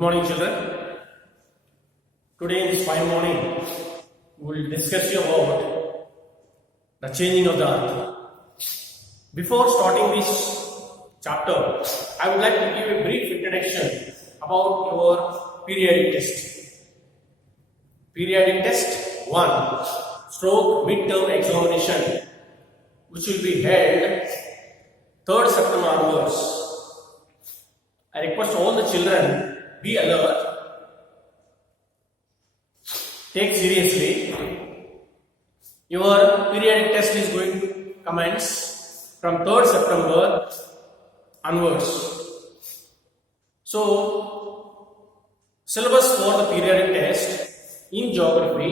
morning, children. Today in this fine morning, we will discuss about the changing of the earth. Before starting this chapter, I would like to give a brief introduction about your periodic test. Periodic test 1, stroke midterm examination, which will be held 3rd September onwards. I request all the children, be alert, take seriously. Your periodic test is going to commence from 3rd September onwards. So, syllabus for the periodic test in geography,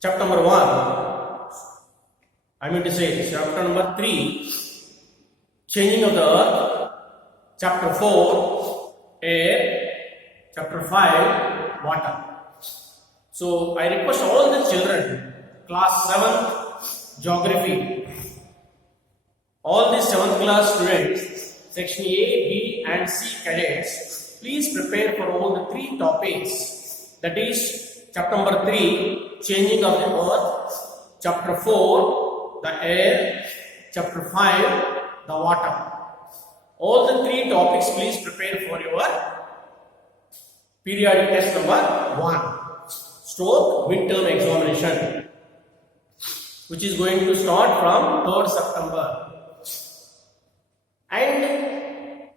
chapter number 1, chapter number 3, changing of the earth, chapter 4, air, chapter 5, water. So, I request all the children, class 7th, geography, all these 7th class students, section A, B and C cadets, please prepare for all the 3 topics. That is, chapter number 3, changing of the earth, chapter 4, the air, chapter 5, the water. All the 3 topics, please prepare for your periodic test number 1, stroke midterm examination, which is going to start from 3rd September. And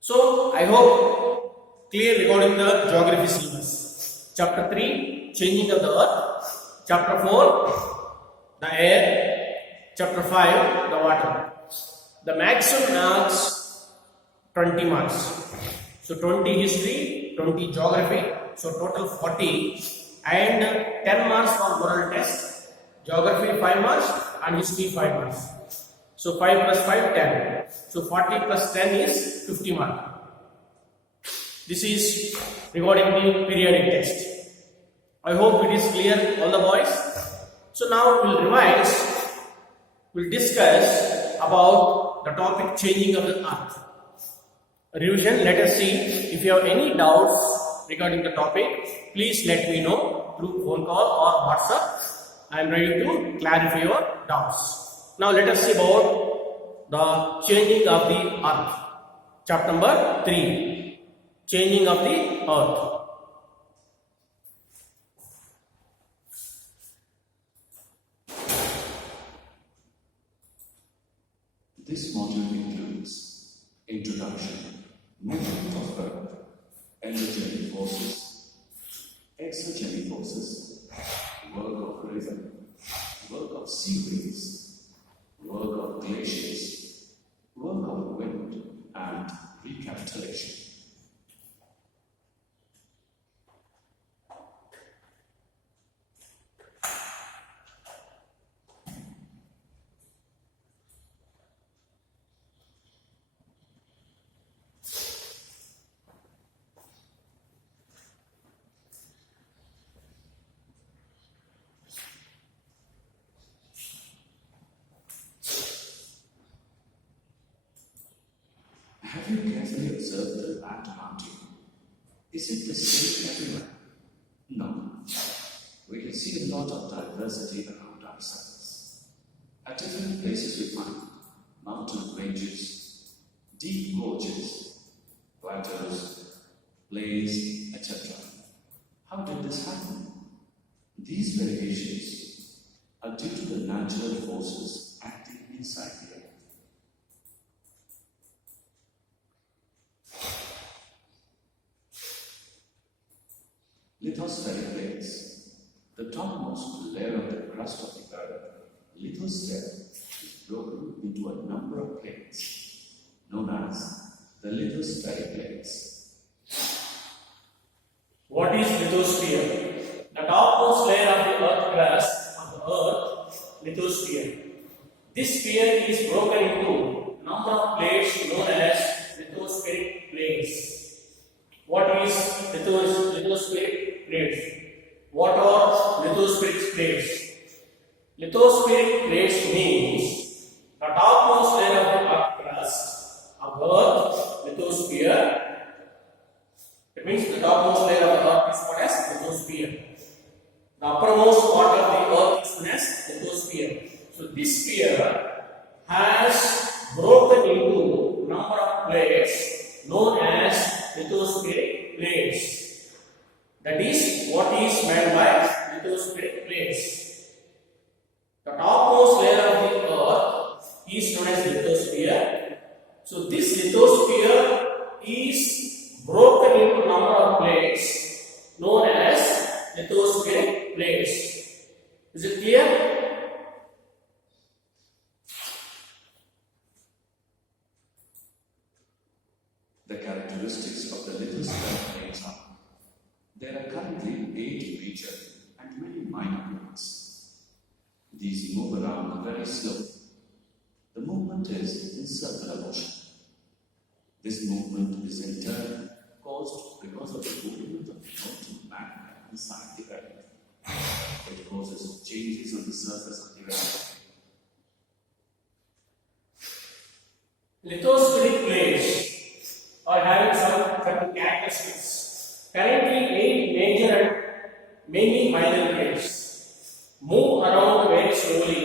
so, I hope clear regarding the geography syllabus. Chapter 3, changing of the earth, chapter 4, the air, chapter 5, the water. The maximum marks 20 marks. So 20 history, 20 geography, so total 40, and 10 marks for moral test, geography 5 marks and history 5 marks. So 5 plus 5, 10. So 40 plus 10 is 50 marks. This is regarding the periodic test. I hope it is clear, all the boys. So now we will revise, we will discuss about the topic changing of the earth. Revision, let us see. If you have any doubts regarding the topic, please let me know through phone call or WhatsApp. I am ready to clarify your doubts. Now let us see about the changing of the earth. Chapter number 3, changing of the earth. This module includes introduction, movement of earth, endogenic forces, exogenic forces, work of river, work of seaweeds, work of glaciers, work of wind, and recapitulation. Have you carefully observed the land around you? Is it the same everywhere? No. We can see a lot of diversity around ourselves. At different places we find mountain ranges, deep gorges, plateaus, plains, etc. How did this happen? These variations are due to the natural forces acting inside the earth. Lithospheric plates, the topmost layer of the crust of the earth, lithosphere, is broken into a number of plates, known as the lithospheric plates. What is lithosphere? The topmost layer of the earth crust of the earth, lithosphere. This sphere is broken into a number of plates known as lithospheric plates. What is lithospheric plates? What are lithospheric plates? Lithospheric plates means the topmost layer of the earth crust of earth, lithosphere, The uppermost part of the earth is known as lithosphere. So this sphere has broken into number of plates known as lithospheric plates. That is what is meant by lithospheric plates. The topmost layer of the earth is known as lithosphere. So this lithosphere is broken into number of plates known as lithospheric plates. Is it clear? The characteristics of the lithosphere plates are: there are currently 8 major and many minor plates. These move around very slowly. The movement is in circular motion. This movement is in turn caused because of the movement of the molten magma inside the earth. It causes changes on the surface of the earth. Lithospheric plates are having some certain characteristics. Currently, 8 major and many minor plates move around very slowly.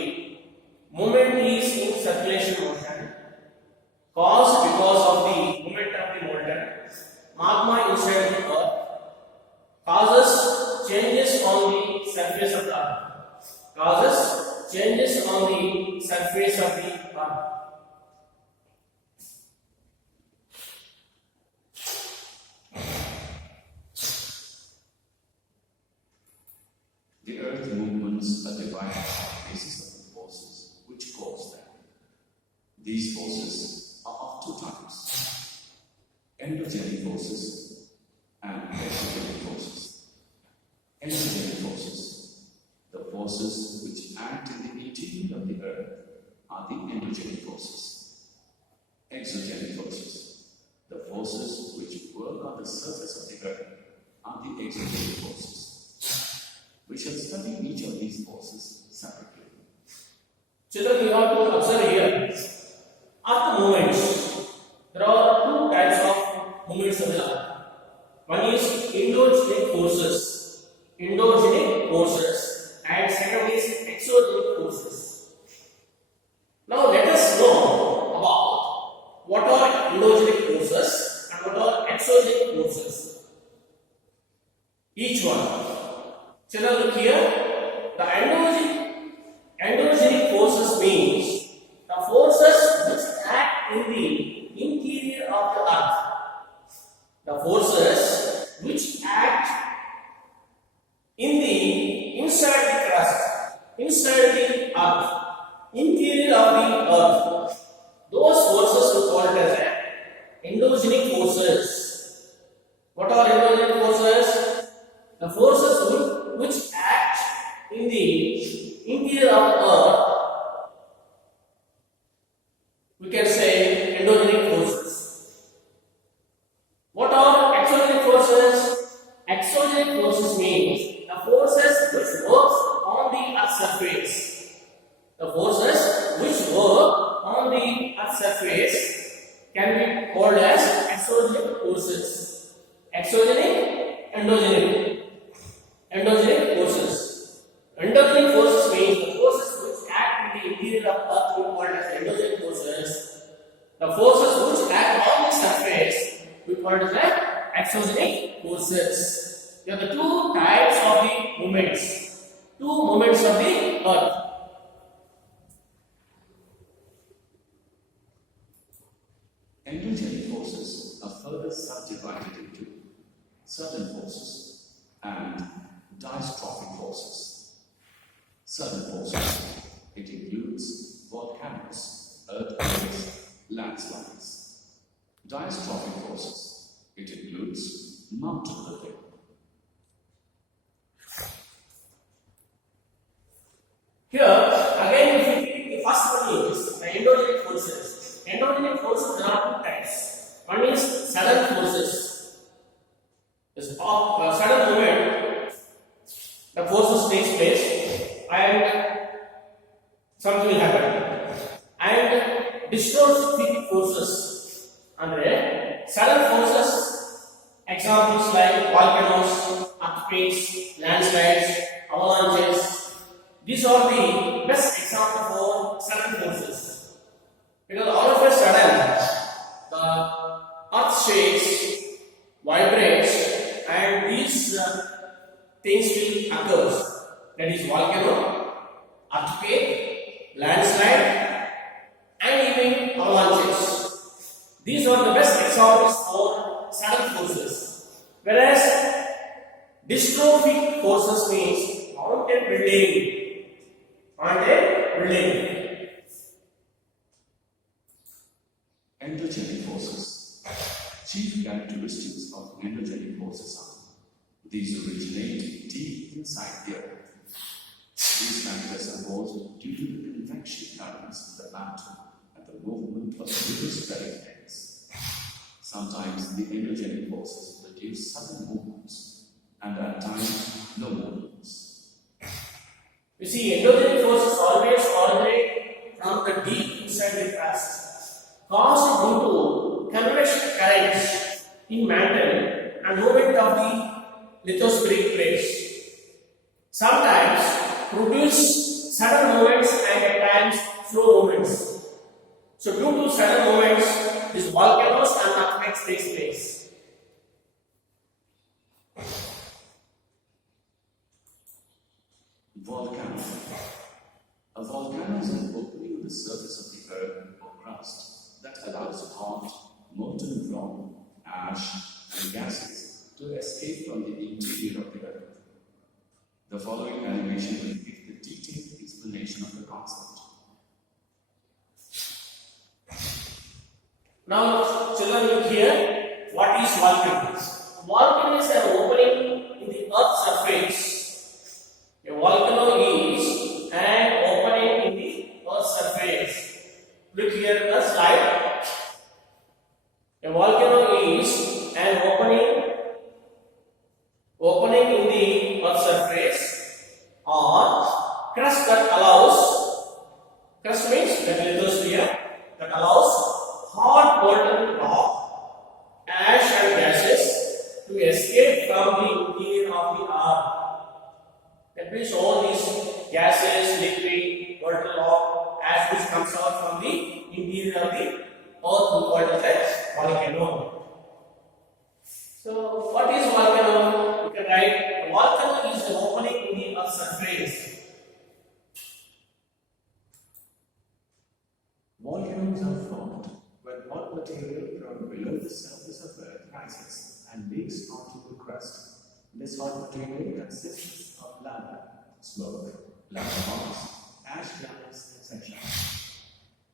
Movement is in circulation motion, caused because of the movement of the molten magma inside the earth, causes changes on the surface of the earth. Causes changes on the surface of the earth. The earth movements are divided on the basis of the forces which cause them. These forces are of 2 types: endogenic forces and exogenic forces. Endogenic forces, the forces which act in the interior of the earth, are the endogenic forces. Exogenic forces, the forces which work on the surface of the earth, are the exogenic forces. We shall study each of these forces separately. Children, you have to observe here. Earth movements. There are 2 types of movements of the earth. One is endogenic forces. Endogenic forces. And second is exogenic forces. Now let us know about what are endogenic forces and what are exogenic forces. Each one. Children, look here. The endogenic forces means the forces which act in the interior of the earth. The forces which act in the inside the crust, inside the earth, interior of the earth. Those forces we call it as endogenic forces. What are endogenic forces? The forces which act in the interior of the earth, we can say endogenic forces. What are exogenic forces? Exogenic forces means the forces which work on the earth's surface. The forces which work on the earth's surface can be called as exogenic forces. Exogenic, endogenic. Endogenic forces. Endogenic forces means the forces which act in the interior of earth we call as endogenic forces. The forces which act on the surface we call as exogenic forces. There are the 2 types of the movements. 2 movements of the earth. Endogenic forces are further subdivided into certain forces and dystrophic forces. Certain forces, it includes volcanoes, earthquakes, landslides. Dystrophic forces, it includes mountain building. Here, again, if you take the first one is the endogenic forces. Endogenic forces, there are 2 types. One is sudden forces. This sudden movement, the forces takes place and something will happen. And dystrophic forces, and sudden forces, examples like volcanoes, earthquakes, landslides, avalanches. things will occur. That is volcano, earthquake, landslide, and even avalanches. These are the best examples for sudden forces. Whereas dystrophic forces means mountain building. Endogenic forces. Chief characteristics of endogenic forces are these originate deep inside the earth. These factors are caused due to the convection currents in the mantle and the movement of river-spreading things. Sometimes the endogenic forces produce sudden movements, and at times no movements. You see, endogenic forces always originate from the deep inside the crust, caused due to convection currents in mantle and movement of the lithospheric plates. Sometimes produce sudden movements and at times slow movements. So due to sudden movements, these volcanoes and earthquakes takes place. Volcano. A volcano is an opening in the surface of the earth or crust that allows hot, molten rock, ash, and gases to escape from the interior of the earth. The following animation will give the detailed explanation of the concept. Now, children, look here. What is volcano? Volcano is an opening in the earth's surface. A volcano is an opening in the earth's surface. Look here in the slide. A volcano is an opening in the earth's surface or crust that allows, crust means that lithosphere that allows hot molten rock, ash and gases to escape from the interior of the earth. That means all these gases, liquid, molten rock, ash which comes out from the interior of the earth, we call it as volcano. So what is volcano? You can write volcano is an opening in the earth's surface. Volcanoes are formed when hot material from below the surface of Earth rises and leaks onto the crust. This hot material consists of lava, smoke, lava bombs, ash clouds, etc.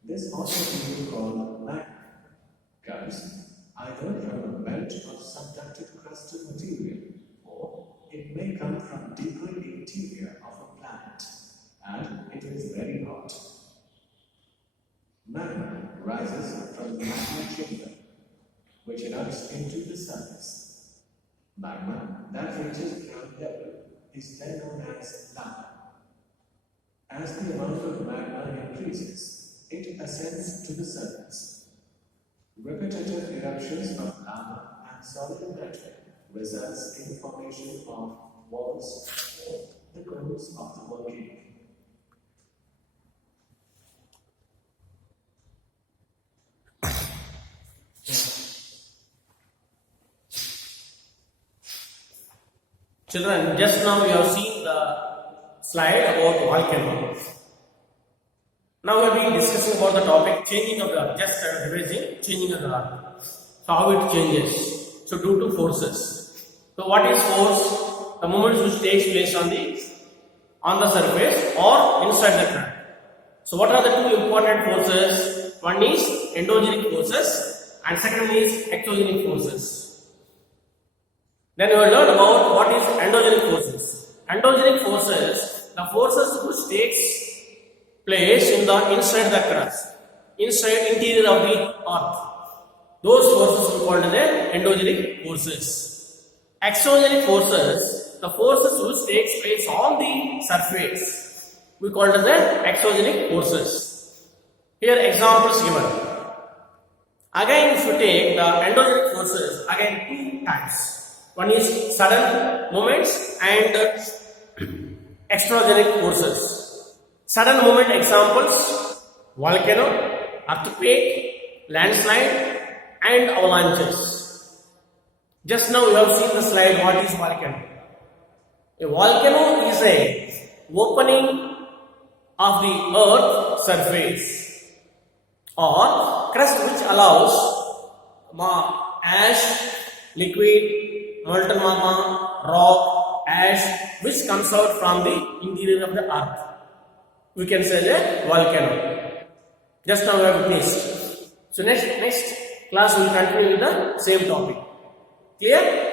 This hot material called magma comes either from a belt of subducted crustal material, or it may come from deeper interior of a planet, and it is very hot. Magma rises from the magma chamber, which erupts into the surface. Magma that reaches ground level is then known as lava. As the amount of magma increases, it ascends to the surface. Repetitive eruptions of lava and solid matter results in formation of walls or the cones of the volcano. Children, just now you have seen the slide about volcano. Now we will be discussing about the topic changing of the earth. Just revising changing of the earth. So how it changes? So due to forces. So what is force? The movement which takes place on the surface or inside the ground. So what are the two important forces? One is endogenic forces and second is exogenic forces. Then we will learn about what is endogenic forces. Endogenic forces, the forces which takes place in the inside the crust, interior of the earth. Those forces we call the endogenic forces. Exogenic forces, the forces which takes place on the surface, we call it the exogenic forces. Here examples given. Again, if you take the endogenic forces, again two types. One is sudden movements and extragenic forces. Sudden movement examples: volcano, earthquake, landslide, and avalanches. Just now you have seen the slide. What is volcano? A volcano is a opening of the earth surface or crust which allows ash, liquid, molten magma, rock, ash which comes out from the interior of the earth. We can say a volcano. Just now we have witnessed. So next class we will continue with the same topic. Clear?